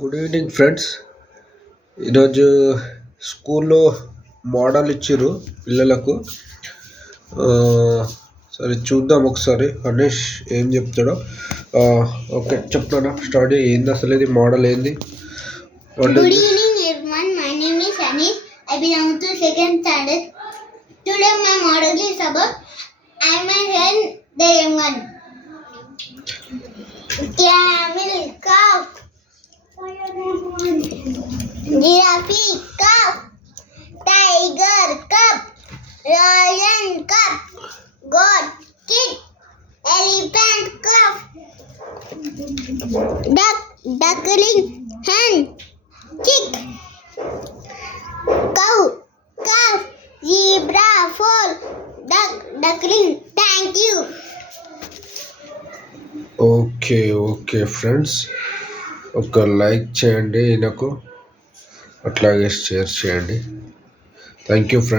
Good evening friends. ఈరోజు స్కూల్లో మోడల్ ఇచ్చిర్రు పిల్లలకు. సరే చూద్దాం ఒకసారి హనీష్ ఏం చెప్తాడో. ఓకే చెప్తాడా స్టార్ట్ ఏంది అసలు ఇది మోడల్ ఏంది? Good evening everyone, my name is Anish. I belong to second standard. Today my model is about I my friend the young one. Camel, cow, giraffe, cow, tiger, cub, lion, cub, goat, kid, elephant, calf, duck, duckling, hen, chick, cow, calf, zebra, foal, duck, duckling. Thank you. Okay friends, ఒక లైక్ చేయండి, నాకు అట్లాగే షేర్ చేయండి. Thank you friends.